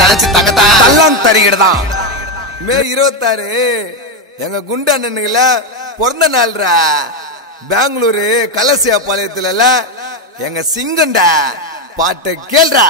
தரச்சு தங்கத்தான் தள்ளம் தருகிடுதான். மே 26 எங்க குண்டு அண்ணனுங்கள பிறந்த நாள்ரா. பெங்களூரு கலசியா பாளையத்துல எங்க சிங்கண்டா பாட்டை கேள்றா.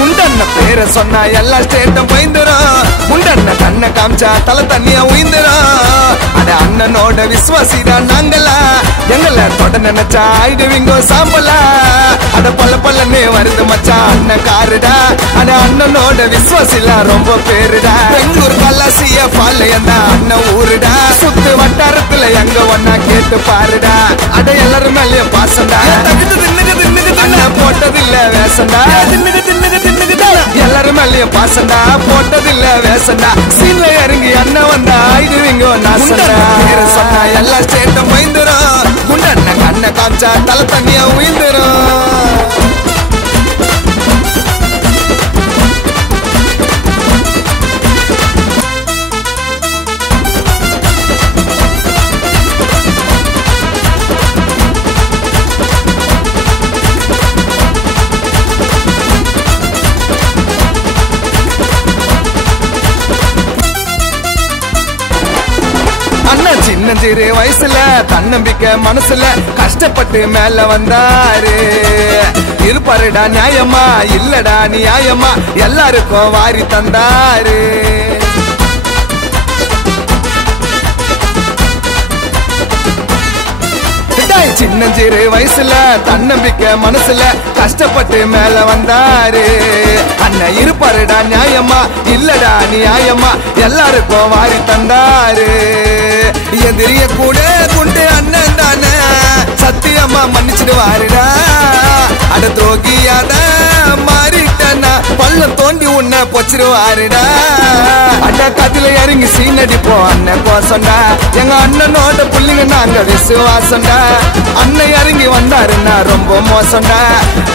முண்டண்ண பேரை சொன்னா எல்லா ஸ்டேட்டும் பயந்துரும். முண்டண்ண கண்ணை காமிச்சா தலை தண்ணியா உயிந்துரும். அட அண்ணனோட விசுவாசிடா நாங்களா, எங்களை தொட நினைச்சா ஆயிடுவீங்க சாம்பலா. அட பல்ல பல்லன்னு வருது மச்சா அண்ணன் காருடா. அட அண்ணனோட விசுவாசிலாம் ரொம்ப பேருடா. பெங்களூர் கலாசிய பாளையம் அண்ணன் ஊருடா. சுத்து வட்டாரத்துல எங்க ஒன்னா கேட்டு பாருடா. அட எல்லாரும் மேலேயே பாசண்டா. அண்ணன் போட்டதில்ல வேசண்டா. எல்லாரும் மேலேயே பாசண்டா. போட்டதில்ல வேசண்டா. சீன்ல இறங்கி அண்ணன் வந்தா ஆயிடுவீங்க நாசண்டா. சொன்னா எல்லா ஸ்டேட்டும் பயந்துரும். குண்டண்ண கண்ணை காமிச்சா தலை தண்ணியா உயிந்துரும். அண்ணா சின்னஞ்சிறு வயசுல தன்னம்பிக்கை மனசுல கஷ்டப்பட்டு மேல வந்தாரு. இருப்பாருடா நியாயமா இல்லடா நியாயமா எல்லாருக்கும் வாரி தந்தாரு. சின்னஞ்சிறு வயசுல தன்னம்பிக்கை மனசுல கஷ்டப்பட்டு மேல வந்தாரு. அண்ணன் இருப்பாருடா நியாயமா இல்லடா நியாயமா எல்லாருக்கும் வாரி தந்தாரு. எதிரிய கூட குண்டு அண்ணன் தானே சத்தியமா மன்னிச்சிடுவாருடா. அட துரோகியாத மாறிட்டா பள்ளம் தோண்டி உன்ன பொச்சிருவாருடா. அண்ணா கத்தில இறங்கி சீனடிப்போம் அண்ணன் கோசண்டா. எங்க அண்ணனோட புள்ளிங்க நாங்க விசுவாசண்டா. அண்ணன் இறங்கி வந்தாருன்னா ரொம்ப மோசண்டா.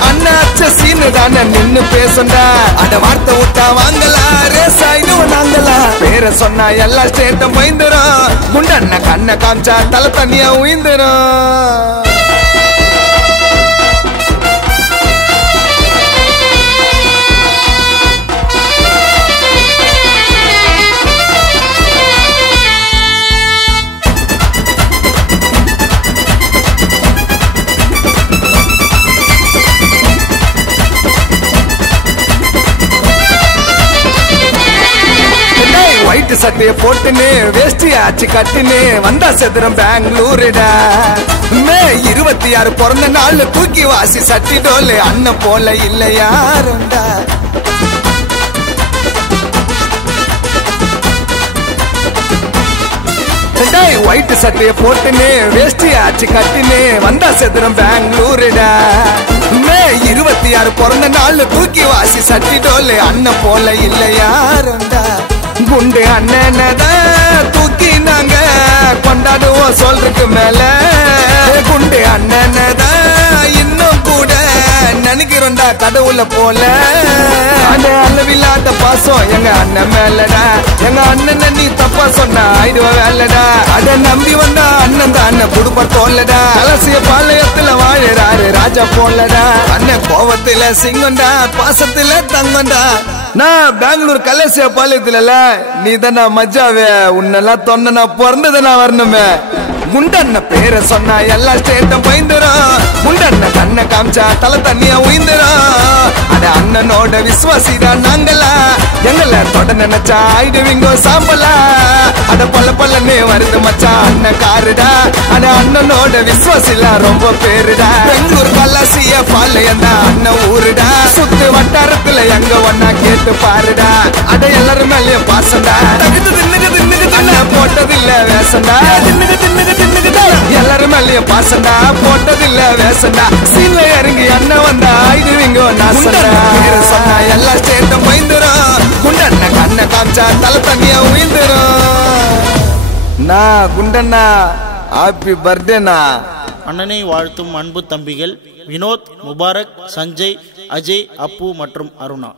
அண்ணன் அச்ச சீனு தானே நின்னு பேசண்டா. அட வார்த்தை விட்டா வாங்கலா ரேசாயிடுவோம் நாங்களா. பேரை சொன்னா எல்லா ஸ்டேட்டும் பயந்துரும். குண்டண்ண கண்ணை காமிச்சா தலை தண்ணியா உயிந்துரும். ஒயிட் சட்டைய போட்டுன்னு வேஷ்டி ஆச்சு கட்டுன்னு வந்தா செதுரம் பெங்களூருடா. மே 26 பிறந்த நாள் தூக்கி வாசி சட்டி டோலு அண்ணன் போல இல்ல யாருண்டா. ஒயிட் சட்டைய போட்டுன்னு வேஷ்டி ஆச்சு கட்டுன்னு வந்தா செதுரம் பெங்களூருடா. மே 26 பிறந்த நாள் தூக்கி வாசி சட்டி டோலு அண்ணன் போல இல்ல யாருண்டா. குண்டு அண்ணனதான் தூக்கி நாங்க கொண்டாடுவோம் சொல்றதுக்கு மேல. குண்டு அண்ணனதான் இன்னும் கூட நினைக்கிறோம்டா கடவுள போல. அளவில்லாத பாசம் எங்க அண்ணன் மேலடா. எங்க அண்ணன் நீ தப்பா சொன்ன ஆயிடுவ வேலடா. அட நம்பி வந்தா அண்ணன் தான் அண்ணன் குடும்ப தோல்லடா. கலசிய பாளையத்துல வாழறாரு ராஜா போலடா. அண்ணன் கோவத்துல சிங்கண்டா பாசத்துல தங்கண்டா. நான் பெங்களூர் கலசிய பாளையத்துல நீ தானே மஜாவே. உன்னெல்லாம் தொன்ன நான் பிறந்தது நான் வரணுமே. முண்டண்ண பேரை சொன்னா எல்லா ஸ்டேட்டும் பயந்துரும். முண்டண்ண கண்ணை காமிச்சா தலை தண்ணியா உயிந்துரும். அட அண்ணனோட விசுவாசிடா நாங்களா, எங்களை தொட நினைச்சா ஆயிடுவீங்க சாம்பலா. அட பல்ல பல்லன்னு வருது மச்சா அண்ணன் காருடா. அட அண்ணனோட விசுவாசிலாம் ரொம்ப பேருடா. பெங்களூர் கலாசிய பாளையம் அண்ணன் ஊருடா. சுத்து வட்டாரத்துல எங்க ஒன்னா கேட்டு பாருடா. அட எல்லாரும் மேலேயும் பாசண்டா. அண்ணன் போட்டதில்ல வேசண்டா. எல்லாரும் மேலேயும் பாசண்டா. போட்டதில்ல வேசண்டா. சீன்ல இறங்கி அண்ணன் வந்தா ஆயிடுவீங்க நாசண்டா. சொன்னா எல்லா ஸ்டேட்டும் பயந்துரும். குண்டண்ண கண்ணை அண்ணா குண்டண்ணா ஹாப்பி பர்த்டேண்ணா. அண்ணனை வாழ்த்தும் அன்பு தம்பிகள் வினோத், முபாரக், சஞ்சய், அஜய், அப்பு மற்றும் அருணா.